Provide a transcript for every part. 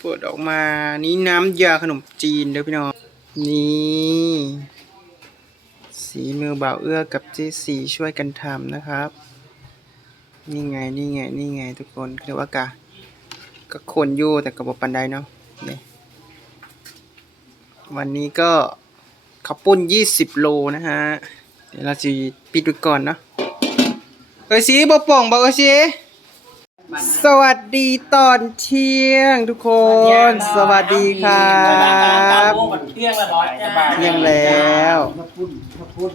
เปิดออกมา นี่น้ำยาขนมจีนเด้อพี่น้อง นี่ สีมือบ่าวเอื้อกับเจสีช่วยกันทำนะครับ นี่ไง นี่ไง นี่ไงทุกคนเรียกว่ากะก็คนอยู่แต่กับบปันไดเนาะนี่วันนี้ก็ข้าวปุ้นยี่สิบโลนะฮะ เดี๋ยวเราจะปิดไว้ก่อนเนาะเอ้ยสีบอป่องบอกเอ้ยสี สวัสดีตอนเที่ยงทุกคน สวัสดีครับเที่ยงละร้อยจ้าเที่ยงแล้ว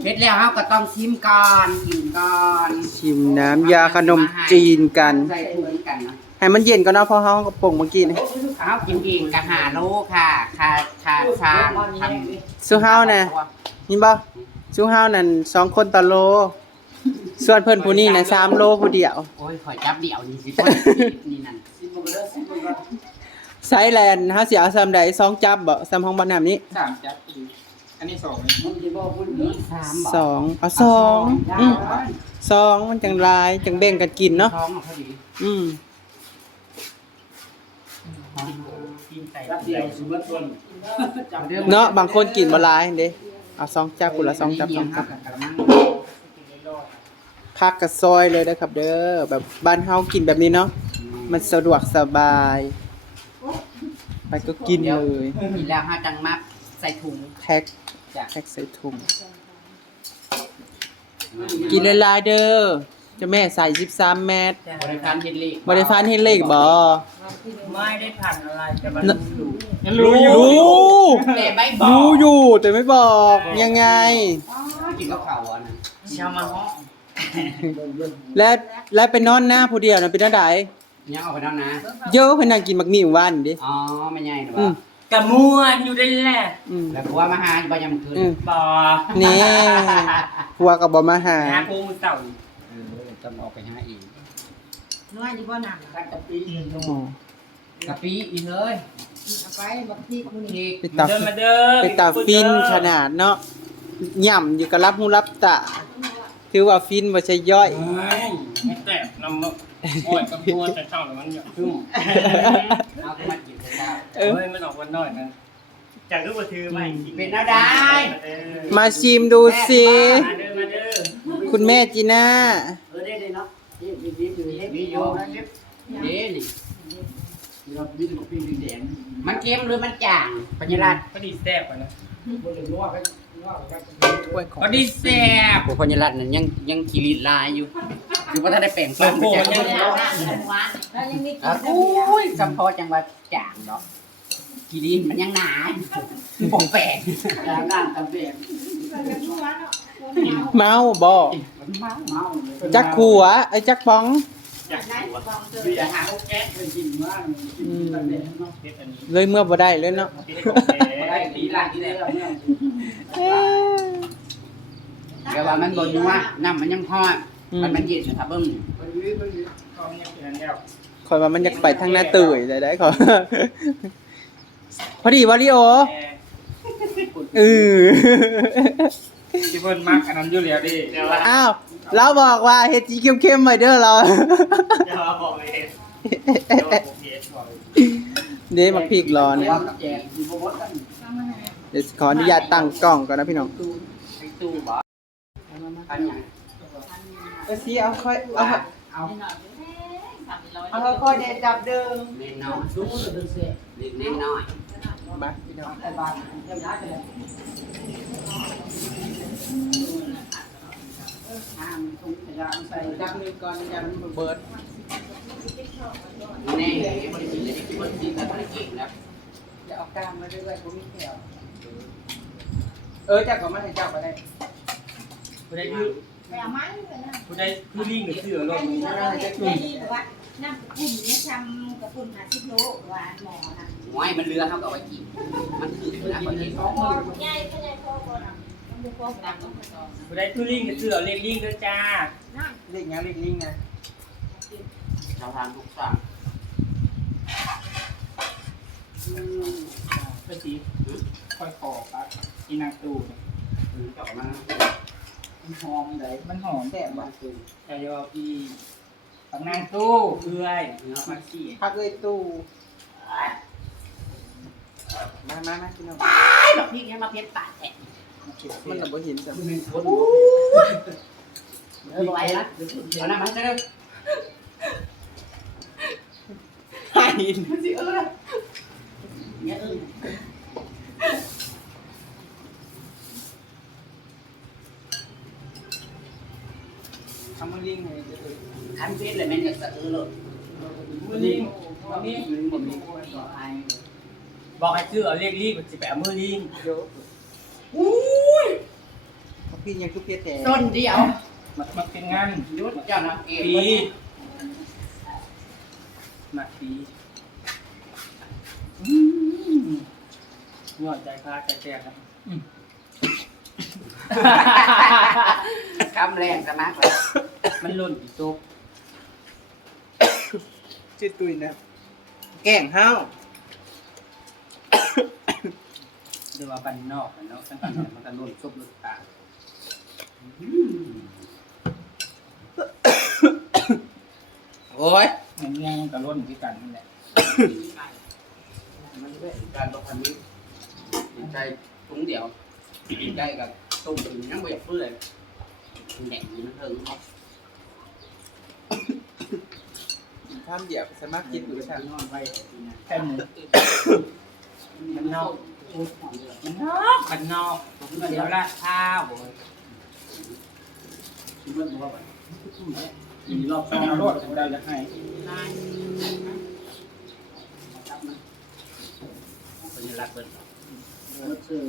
เสร็จแล้วเราก็ต้องชิมก่อนกินก่อนชิมน้ำยาขนมจีนกันใส่ถุงกันนะให้มันเย็นก่อนเนาะเพราะเขากระป่งเมื่อกี้นี่เอากินเองกะหาโลค่ะค่ะค่ะช้างทำสู้เฮาน่ะนี่บ่สู้เฮานั่นสองคนต่อโล ส่วนเพิ่นผู้นี้น่ะสามโลผู้เดียว โอ้ยข่อยจับเดี่ยวนี่สิบ่นี่นั่นไซแลนด์เฮาสิเอาซ้ำใดสองจับบ่ซ้ำห้องบ่น้ำนี้สามจับอีกอันนี้สองสามบ่สองเอาสองอืมสองมันจังลายจังแบ่งกันกินเนาะท้องพอดีอืมกินไก่รับเดียวสุบัตินเนาะบางคนกินบ่หลายเด้เอาสองจับคนละสองจับสองจับ พักกับซอยเลยนะครับ เด้อแบบบ้านเฮากินแบบนี้เนาะมันสะดวกสบาย ไปก็กินเลยกินแล้วฮะจังมักใส่ถุงแท็กจ้ะแท็กใส่ถุงกินเวลายๆเด้อเจะแม่ใส่13เมตรบริการเฮ็ดเลขบริฟานเห็นเลขบ่ไม่ได้ผ่านอะไรแต่มันรู้รู้แต่ไม่บอกรู้อยู่แต่ไม่บอกยังไงกินกับข้าวอะนะชาวมาฮ้อ และและไปนอนหน้าผู้เดียวน่ะเป็นจังไดยังเอาไปแล้วนะเยอะเพิ่นนั่งกินมักมี่วันดิอ๋อไม่ใหญ่หรออืมกะมัวอยู่ได้แหละอืม แล้วผัวมาหาอยู่บ่ยามคืนอืม บ่นี่ผัวก็บ่มาหาหากูเต่าเออต้องออกไปหาอีกน้อยอยู่บ่หนักกันกะปิอ๋อกะปิอีเลยเอาไปบักพริกมื้อนี้พริกไปตาเดินมาเด้อไปตาฟินขนาดเนาะย่ำอยู่กับรับหูรับตา ถือว่าฟินบ่ใช่ย่อย ไม่แตะน้ำมันโอ้ยกับตัวแต่ช่องมันหยอดขึ้นเอาขึ้นมากินข้าวเออเฮ้ยมันออกวันน้อยนะจากรูปถือไม่เป็นอะไรมาชิมดูสิ มาเด้อมาเด้อคุณแม่จีน่า เออได้เลยเนาะนี่นี่นี่นี่นี่โยเด้นี่มันเค็มหรือมันจางปัญญาลัดพอดีแซ่บอะนะ กล้วยของพอดีแซ่บโอ้ปัญญาลัดนั่นยังยังขีรีดลายอยู่คือว่าถ้าได้แปลงฟันโอ้โหยังแล้วยังมีกิอะนโอ้ยสัมพอจังว่าจางเนาะขีรีดมันยังหนาป่องแปลกจางด้านตำแปลกเมาบ่มันเมาเมาเลยจักขัวไอ้จักป๋อง อยากดูอะอย่าหาพวกแก๊สเป็นกินมากอืมเฮ็ดอันนี้เลยเมื่อบ่ได้เลยเนาะเฮ็ดของแท้ได้ดีหลังที่ได้เดี๋ยวว่ามันบนว่าน้ำมันยังทอดอืมมันมันเย็นนะครับเบิ้งเขาเนี่ยเป็นอันเดียวคอยว่ามันอยากไปทางหน้าตื่ยได้ได้ขอพอดีวาริโอแม่เออที่เพิ่นมักอันนั้นอยู่แล้วดิเดี๋ยวว่าอ้าว เราบอกว่าเฮ็ดจีเข้มๆไว้เด้อเราเดี๋ยวว่าบอกเลยเฮ็ดเดี๋ยวว่าบอกเฮ็ดบอกเลยเด้มาพริกรอเนี่ยว่าแจกมีโปรโมชั่นเดี๋ยวขออนุญาตตั้งกล้องก่อนนะพี่น้องไอ้ตู้บ่อันยังเออสิเอาค่อยเอาเอาเอาค่อยๆเดจับเดิมเล่นน้อยเล่นน้อยมาพี่น้องห้ามทุ่งพยา งใส่จับมือก่อนยันเบิดแน่เลยบริษัทเลยที่บริษัทแล้วธุรกิจแล้วจะเอากล้ามมาด้วยผมมีแขวเออจับก็มาให้เจ้าก็ได้ผู้ใดคือไปเอาไม้ไปนะผู้ใดคือลิงหรือเสือโลได้กดีนี้ได้ดีแต่ว่าน้ำกระปุ่นเนี่ยทำกระปุ่นหาสิบโลหวานหมอนะหวยมันเรือเท่ากับว่ากินมันคือนะคนที่พอใหญ่ก็ใหญ่พอก่อน อะต้องดูพอดังต้องไปต่อผู้ใดคือลิงหรือเสือเรียกลิงด้วยจ้านั่นเรียกยังเรียกลิงนะชาวทางทุกฝั่งไปสิค่อยขอครับอีนางตูเนี่ยต่อมามันหอมเลยมันหอมแซ่บว่ะแต่ยอพี่ปังนางตู้เอื้อยเนื้อมาขี้พักเลยตู้มามามาพี่น้องไอ้แบบพี่เนี่ยมาเพชรปาดแทะ มันกับบ่เห็นจ้ะมันเป็นคนเออไว้ละเอาหน้ามาเด้อใช่สิเออเนี่ยเออทำมือลิงไงเด้อคันเพชรเลยแม่เนี่ยสะเออเลยมือลิงบ่มีผมมีต่อไปบอกให้ซื้อเอาเลขรีบสิไปเอามือลิงเดี๋ยวอุ้ย พี่ยังคือเพียแต่ต้นเดียว มันมันเป็นงานยุดเจ้านะเองปีมาปียอดใจพาใจแตกนะคำแรงสมัครมันหล่นอีกตุ๊กชื่อตุยนะ แกล้งห้าวเรียกว่าบันนอกเนาะตั้งแต่มันก็หล่นซุบหลุดตา โอ้ยมันง่ายมันก็หล่นที่กันนั่นแหละมันเป็นการตกพันนี้ใจถุงเดียวกินได้กับตุ้มถึงยังไม่อยากเปื่อยแดงนี่มันเถิงเนาะท่ามเหยียบสามารถกินหรือทาช่างงนอนไว้ที่นั่นแค่หมูมันนอกพูดของเดือดมันนอกมันนอกเดี๋ยวราดข้าว คิดว่าตัวไปมีรอบต้องเอารถถึงเราจะให้นาจับนเป็นรักเบิ้ลมันเจอ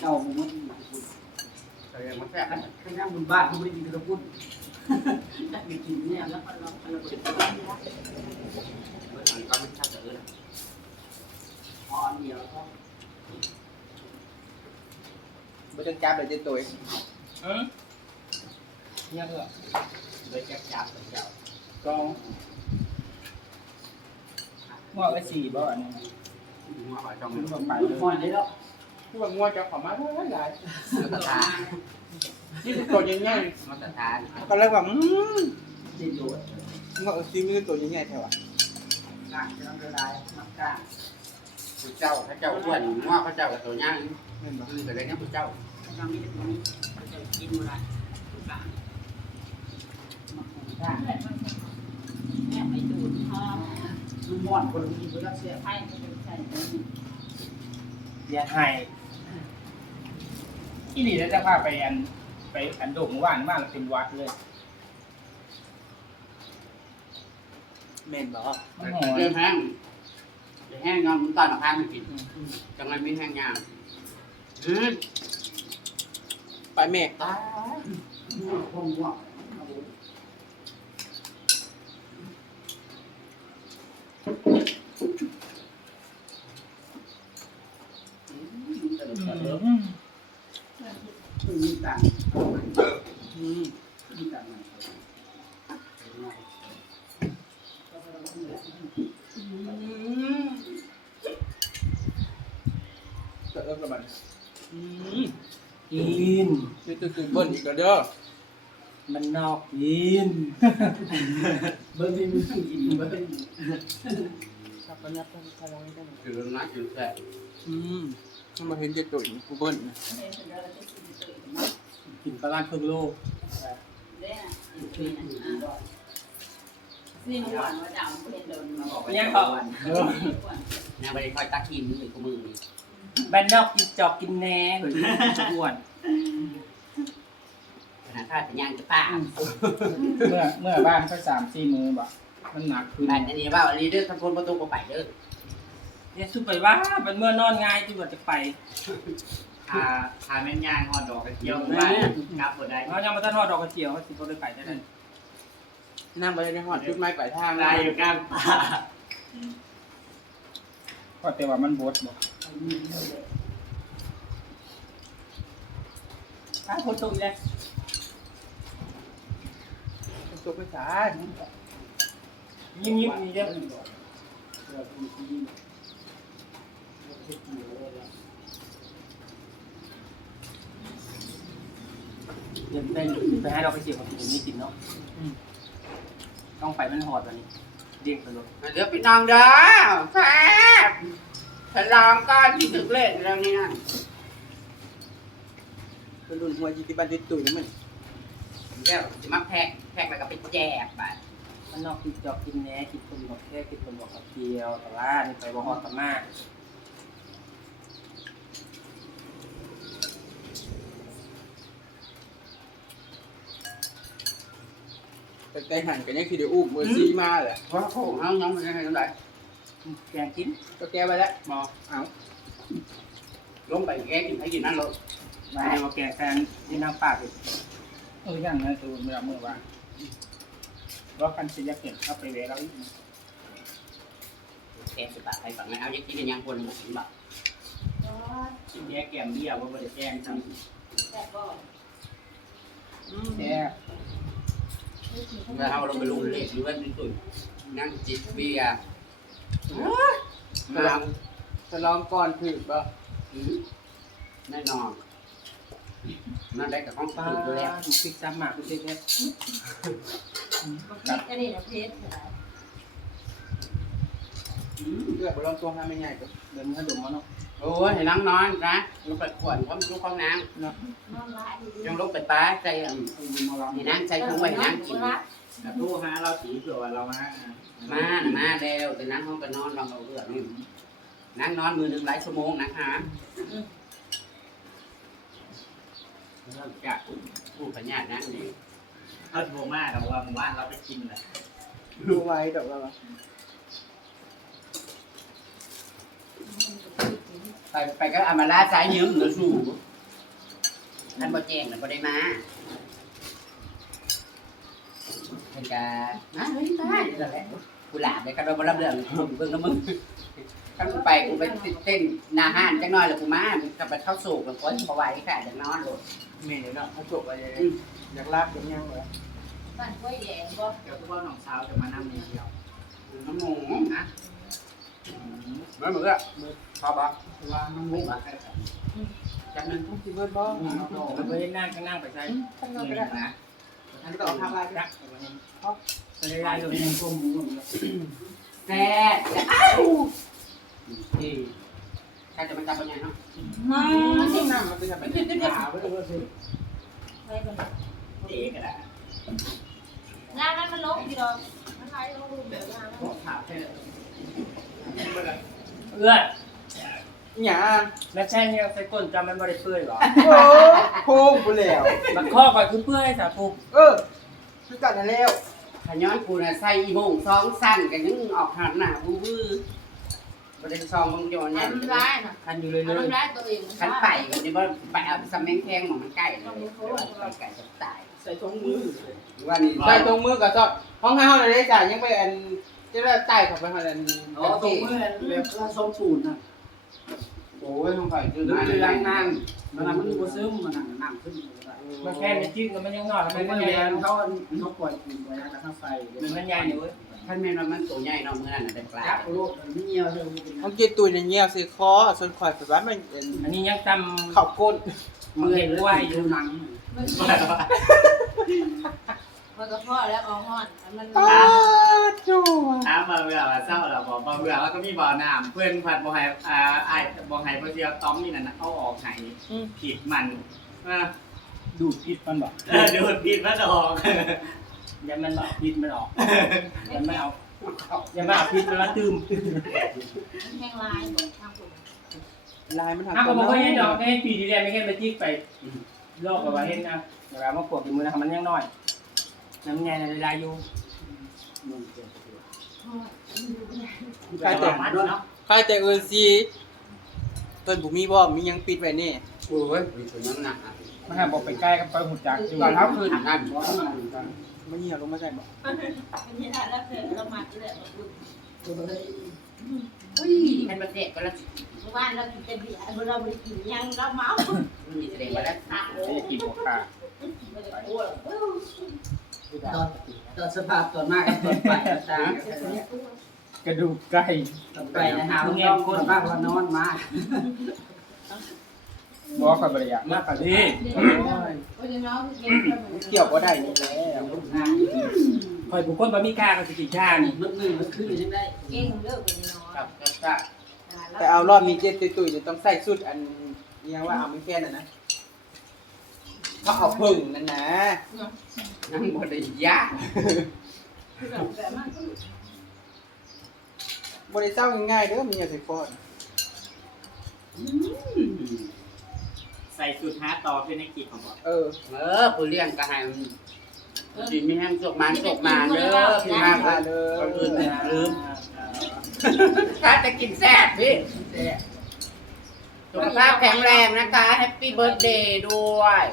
เจ้ามันมันพูดแต่ยังมันแฝงให้นั่งบนบ้านเขาไม่ได้กินกระปุ้นได้กินเนี่ยแล้วก็เราเราเปิดตัวเมื่อตอนก็ไม่ชัดเลยอ๋อเดียวก็บ่ต้องจับเลยเจ้ตุยเออ เนี่ยเหรอเลยจับจับเลยเจ้ากองว่าไว้สี่บ่อันนี้หัวหอยจองมัมันนบ่ไปไปเลเลยยหอยเลยแล้วผู้ว่างัวจะขอมาหลายมาตรฐานๆนี่คือตัวใหญ่มาตรฐานๆก็เลยว่าอืมดิ้นโดดงัวซีมีตัวใหญ่ๆแท้ว่ะกล้างจะต้องละลายมักกล้างผู้เจ้าพระเจ้าอ้วนหัวพระเจ้ากับตัวย่างแม่นบ่คือแต่เนี้ยผู้เจ้าพระเจ้ามีแต่ตัวนี้พระเจ้ากินมาได้กล้างมักกล้าง แม่ไปดูดหอมลูกม่อนคนกินแล้วเสียให้ไปดูใส่ตัวนี้อย่าให้อีนี่แล้วจะพาไปอัน ไปอันโด่งว่านว่านเป็นวัดเลยแม่นบ่มันหอเดืยอดแห้งเดือดแห้งยอมตอนหนักพันกินจังไรไม่แห้งยามไปแม่ตายพงว่า มีตังค์ อืม มีตังค์ไหม ก็เอิ้นกับมันอืม กิ นนี่ตัวตุยเบิ้ลอีกแล้วเด้อมันนอกกินเบิ้ลนี่มันกินเบิ้ลครับก็นับกันกันไว้กันคือนักอยู่แค่อืมถ้ามาเห็นเจ้ตุยกูเบิ้ลนะเดี๋ยวเราจะกินตื่นเนาะกินปลาร้าครึ่งโลเนะอะนี่หวานว่าจะเอาเพชรโดนมาบอกยังเขานางไปคอยตากินหรือกูมือนี่บ้านนอกกินจอกกินแหน่เฮ้ยอ้วน ขนาดถ้าจะย่างจะป้าเมื่อเมื่อบ้านก็สามสี่มือบ่มันหนักขึ้นบ้านอันนี้ว่าอันนี้เด้อทั้งคนประตูก็ไปเด้อเนี่ยสุดไปว่ามันเมื่อนอนง่ายที่ว่าจะไปพาพาแม่นย่างฮอดดอกกระเจียวบ้านกลับบ่ได้เรายังมาทอดดอกกระเจียวเขาสิเขาได้ไปได้เลยนั่งไปในหอดจุดไม้ปลายทางได้อยู่กลางป่าก็แต่ว่ามันบดบ่อ้าวคนตรงเลย ตัวไปสายิ้มยิ้มนี่เด้อเดี๋ยวเป็นไปให้เราไปเจียวกับกินนี้กินเนาะต้องไปมันหอดวันนี้เรียกไปเลยเดี๋ยวพี่น้องเด้อแซ่บฉลองก้อนที่ถึงเลขแล้วเนี่นะคือรุ่นหัวยี่ที่บ้านตุ้ยๆนี่มัน เดี๋ยวสิมาแพ็กแพ็กแล้วก็ไปแจกไปมันนอกกินจอกกินแหน่กินคนบอกแค่กินคนบอกกับเดียวแต่ว่านี่ไปบอกฮอดตะมากแต่ใจหันกันยังคือเดี๋ยวอุ้มมือซีมาแหละเพราะโค้งเอาน้องมันยังไงตรงไหนแกงกินก็แก้ไปแล้วมอเอาลงไปแกกินให้กินนั่นเลยมาเอาแกงแฟนที่น้ำปากอีก เออยังนะตูนเมื่อเมื่อวานว่ากันสิจะเก็บเข้าไปเวแล้วอีกแกสิบบาทไปฝั่งนั้นเอายังกินกันยังคนหนึ่งสิบบาทกินแยกแกมเบี้ยว่าบ่ได้แกงทแต่ก็แค่แล้วเราลงไปลงเลขหรือว่าตุ้ยนั่งจิตเบียร์น้ำจะลองก่อนถือป่ะอืมแน่นอน นั่นได้กับห้องปลาตื่นอยู่แล้วถูกพริกซ้ำหมากกูเจ๊เนี่ยนี่ก็นี่นะเพชรอืมเลือกไปลองตัวให้ไม่ใหญ่ก็เดินขนมมาเนาะโอ้ยให้นั่งนอนนะลงไปขวนเขาลูกห้องน้น้องร้ายำยังลงไปป้าใจอะเอาดูมาลองให้นั่งใจคุ้งไว้ให้นั่งกินำแต่ผู้หาเราสีเผื่อว่าเรามามาน่ะมาแล้วแต่นั่งห้องก็นอนลองเอาเรื่องนี่นั่งนอนมือหนึ่งหลายชั่วโมงนะคะ เริ่มจากผู้พญานั่นนี่เอาโทรมากแต่ว่าหมู่บ้านเราไปกินเลยดูไว้แต่ว่าไปไปก็อามาลาสายยืมเงินสู่ท่านบ่แจ้งน่ะบ่ได้มาเพิ่นก็มาเฮ้ยมายนี่แหละกูหลาบเลยก็โดนบ่รับเรื่องเบิ่งน้ำมึงถ้ากูไปกูไปเต้นหน้าห้านจังน้อยแล้วกูมามึงก็ไปเข้าสู่กับคนบ่ไหวค่ะจังนอนโลด เมย์เนาะเขาจบไปเลยอยากลากยังยังเลยบ้านกล้วยแดงบ่เดี๋ยวพวกว่าน้องสาวจะมานำเนี่ยเดียวน้ำหมูนะไม่เหมือนอะพอปะวางน้ำมุกจังนึงต้องกินเบิร์ดบ้างเราไปนั่งก็นั่งไปใช้ข้างนอกก็ได้นะอันนี้ก็เอาทางลายรักไปได้ได้เลยเป็นพวกหมูแซ่อ้าว นี่ใครจะมาจับปัญญาเนาะมาที่น้ำมันเป็นแบบนี้ขาไปเลยสิไปกันเจ๊ก็ได้งานนั้นมันลงพี่ดอกมันขายลงรูปเดี๋ยวงานพวกข่าวแค่เอื้อหยาแล้วใช่เนี่ยใส่ก้นจำมันบริเปื่อยหรอโอ้โค้งไปแล้วมันข้อก่อนคือเปื่อยสาภูเออคือกันนั่นแล้วขย้อนกูน่ะใส่อีโมงสองสั้นกันยังออกหันหน้าบูบื้อ ประเด็นซองมึงโยนเนี่ยทำร้ายนะคันอยู่เลยเลทำยร้ายตัวเองขันไปกันนี่ว่าไปเอาสำแมงแข้งหมองมันใกล้เลยไปไก่จะตายใส่ตรงมือว่านี่ใส่ตรงมือกับซอดห้องห้าวเลยจ้ะยังไปอันจะได้ใต้เข้าไปอันอ๋อตรงเมื่อแบบเราทรงปูนนะโอ้ยต้องไปคือหรือมาคือแรล้างงน้ำมันมันบ่ซึมมันนั่งนั่งขึ้นมันแค่ในจิ้งมันยังนอนทำไมมันมันแรใหญ่งเขาเขาปล่อยปูนไว้แล้วก็ไฟมันใหญ่อยู่เว้ย ท่านแม่นว่ามันตัวใหญ่เนาะมือนั่นน่ะเป็นปลาจับโลกมันเงียวเลยห้องกินตุยในเงี้ยสิคอส่วนข่อยไปบ้านมันเป็นอันนี้ยังจำข้าวก้นมือเห็นว่าอยู่หนังมันมันก็พ่อแล้วเอาห้อนมันอ้าจั่วถามมาเวลาเศร้าเราบอกมาเวลาแล้วก็มีบ่อน้ำเพื่อนผัดบ่อไห้อ่าไอ้บ่อไห้เพื่อเสียต้อมนี่นั่นเอาออกไห้ผิดมันอ่าดูดพิษมันบอกเออดูดผิดมันออก ยันมันเอาพิษมันออกยันไม่เอายันไม่เอาพิษมันละตืมแห้งลายหมดทางผมลายมันอ้าวก็บอกว่าเห็นดอกแค่ปีที่แล้วไม่แค่ไปจิ้กไปลอกกับว่าเห็นนะแต่ว่ามาปวดอยู่มือนะมันยังน้อยน้ำใหญ่ในลายอยู่ใครแต่มันเนาะใครแต่เออซีต้นบุมีบ่มียังปิดไว้นี่โอ้ยมีตัวน้ำหนักอะมันหาบอกไปใกล้กับไปหุ่นจักอยู่ตอนเท้าคืนนั่น มันเหี่ยวลงมาใส่บ่เป็นที่ได้แล้วเธอเรามาที่แหละมาดูอุ้ยให้มันเด็กก็แล้วเมื่อวานเรากินแต่เบียร์เราไม่ได้กินยังเราเมามีแสดงว่าแล้วตักเลยจะกินหัวขาไม่ได้กลัวหรอกตอนตอนสภาพตอนมากตอนไปต่างกระดูกไก่ตอนไปนะฮะมันต้องคนบ้านวันนอนมา บอกกับบริยามากกว่านี้โอ้ยน้องเก่งเกี่ยวบ่ได้นี่แล้วคอยบุคคลบะมีกล้ากับสิกิชานี่มันมือมันคือยังได้เก่งเลิกกันน้องครับก็แต่เอารอบนี้เจ๊ตุยๆจะต้องใส่สุดอันเรียกว่าเอาไม่แค่น่ะนะเขาเอาพึ่งนั่นนะนั่งบ่ได้ยากแต่มันก็บริเจ้าง่ายๆเด้อมีอย่าใส่ฟอนใส่สูตรหาต่อเป็นในกิจของบ่เออ เออผู้เลี้ยงก็ให้มันสิมีแห้งสุกมันสุกมาเด้อพี่มากมาเลเลยคนอื่นยเนี่ยลืมถ้าจะกินแซ่บพี่สุขภาพแข็งแรงนะคะ แฮปปี้เบิร์ดเดย์ด้วย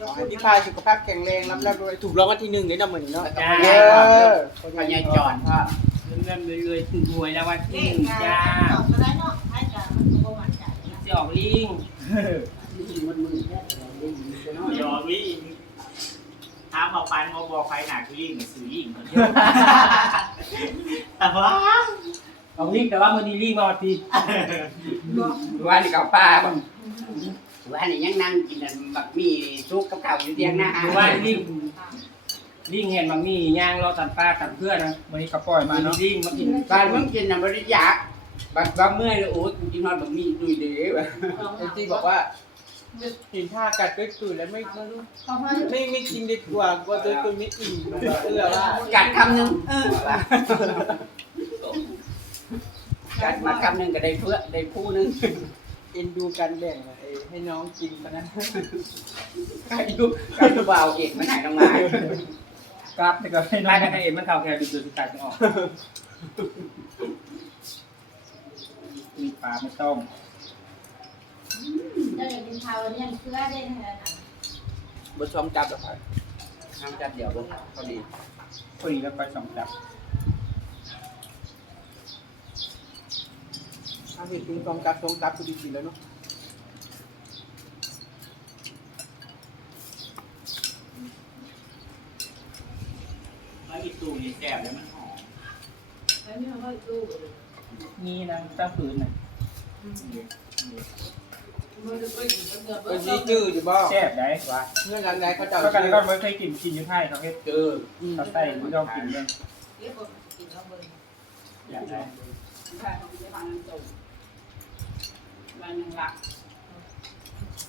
ขอให้พี่พายสุขภาพแข็งแรงรับรับรวยถูกรางวัลที่หนึ่งได้ดำเหมือนเนาะจ้าเออพญายจอนพ่อเรื่อยๆเรื่อยๆถึงหวยแล้ววันที่หนึ่งจ้าก็ได้เนาะให้ กันมันก็มั่นใจนะจะออกลิงยอวิ่งถามเอาปันมาบอกใครหนักวิ่งซื้อยิ่งมันแต่ว่าออกลิงแต่ว่ามันนี่ลิงมาทีว่านี่กับป้าบ่ว่านี่ยังนั่งกินอันบักมี่ซุกกับข้าวอยู่เตียงหน้าว่าลิงลิงเห็นบางมีย่างรอตัดป้าตัดเพื่อนนะมันนี่กระปล่อยมาเนาะลิงมากินบ้านมึงกินน่ะบ่ได้อยากบักบักเมื่อยเลยโอ้ยกินฮอดบักมี่ดุยเด้อไอ้ที่บอกว่า เห็นท่ากัดด้วยตุยแล้วไม่ไม่ไม่กินดีกว่ากลัวตัวตุยไม่อิ่มเอื้อว่ากัดคำหนึงเออว่ากัดมาคำหนึงก็ได้เพื่อได้ผู้หนึงเอ็นดูการแบ่งอะไอ้ให้น้องกินมานะใครดูใครดูเบาเก่งมันหายลงมากราฟแต่ก็ไม่ได้กันเองมันเข่าแค่ดูดูตัดไม่ออกมีปลาไม่ต้ องได้กินข้าวเนี่ยเพื่อได้ขนาดนั้นบนช้อมจับหรอครับทำจัดเดี๋ยวเบิ่งพอดีพอดีแล้วไปสองจับถ้าเห็นจุงช้อมจับช้อมจับกูดีๆแล้วเนาะแล้วอีตูนี่แซ่บแล้วมันหอมแล้วนี่เขาก็ดูนี่นะตั้งผืนน่ะมันจะไปกินเดือดเป็นยี่จื้ออยู่บ่แซ่บได้วะเงื่อนอะไรเขาจะก็กันก็ไม่เคยกินกินยี่ไพ่เขาเฮ็ดเจอเขาใส่ไม่ยอมกินเลยเรียกว่ากินแล้วเบิ่งอยากได้ใช่ของเจ้าบ้านนั่นตรงบ้านยังหลัก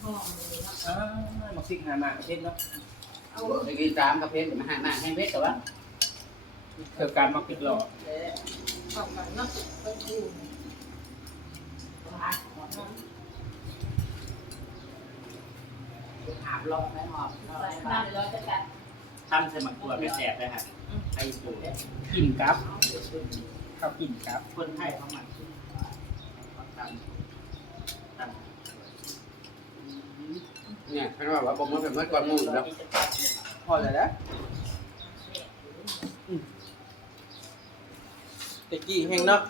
ห้องเลยเนาะอ้าวมาซิกหามาเฮ็ดเนาะเอาตะกี้ตามกับเพชรมาหามาให้เพชรแต่ว่าเกิดการมาปิดหลอกเข้ากันเนาะไปดูหาถามลองไหมหอบใส่บ้านเราจะจัดตั้มใส่หมักตัวไปแซ่บเลยฮะไอ้ตูกินกับเขากินกับคนไทยเขาหมักเขาตั้มตั้มเนี่ยเขาบอกว่าผมมาเป็นเมื่อก่อนมูแล้วพอแล้วนะตะกี้แห้งเนาะ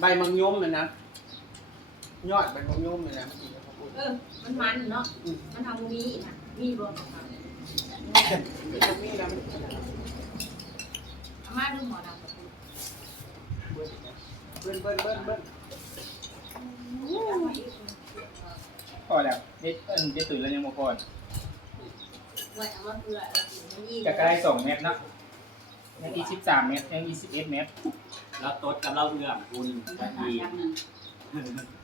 ใบมังยมเลยนะยอดใบมังยมเลยนะ เออ มันมันเนาะ มันทำมีนะมีบ่ออกมามีนะอาม่าดูหมอดำกับคุณเบิ้ลเบิ้ลเบิ้ลเบิ้ลพอแล้วเด็ดเอิ้นเด็ดตื่นแล้วยังบ่พอไว้เอามาเพื่อกินนี่จะได้สองเมตรเนาะยังอีสิบสามเมตรยังอีสิบเอ็ดเมตรแล้วตดกับเราเอื้อมคุณดีมือนี้น้ำบ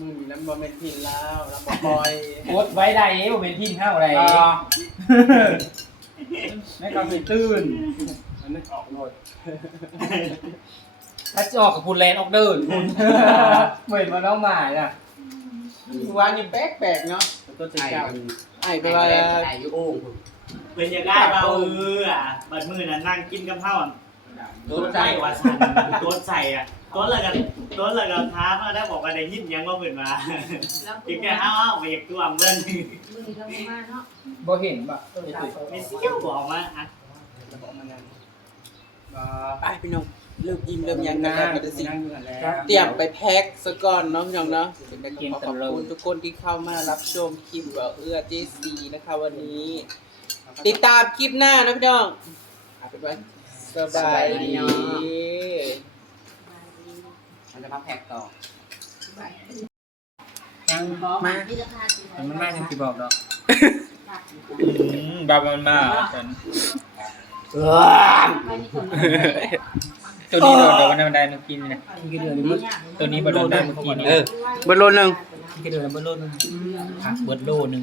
อมเมนทินแล้วน้ำบอปล่อยโคตรไว้ได้เอ้บ่เป็นทิ้นเท่าไรไม่ต้องไปตื่นมันนึกออกโลดถ้าจะออกกับคุณแลนออกเดินคุณเหมือนมาน้องหมายน่ะวานนี่แปลกแปลกๆเนาะตัวจะไอ้เจ้าไอ้ไปไอ้ว่าไอ้ยูโอ่งเป็นยังได้เบาเอื้อบัดมือน่ะนั่งกินกับข้าวโดโต๊นดใจใส่ว่าสันโต๊ดใส่อะโต๊ดเลยกันโต๊ดเลยกันท้ามาได้บอกว่าได้ยินยังว่าเหมือนมาแล้วอีกแค่อ้าวไปอยากตัวเบิ้ลมือเราไม่มาเนาะบ่เห็นบ่ไม่ตื่นไม่เซี่ยวบอกมาอะไปพี่น้องเริ่มอิ่มเริ่มยังนะนั่งก็จะสินั่งอยู่กันแล้วเตรียมไปแพ็คซะก่อนเน้องน้องเนาะเป็นการขอขอบคุณทุกคนที่เข้ามารับชมคลิปว่าเอื้อเจซีนะคะวันนี้ ติดตามคลิปหน้านะพี่น้องเอาเป็นว่า สบายดีมันจะมาแพ็กต่อยังมาที่ราคาสี่มันมาจังสิบอกดอกบามันมาเออไม่มีคนตัวนี้โดนโดนมันได้เมื่อกี้นี่นะนี่ก็เดือนนี้มึงตัวนี้บ่โดนได้เมื่อกี้นี่เออเบอร์โลนึงนี่ก็เดือนละเบิดโลนึงผักเบิดโลนึง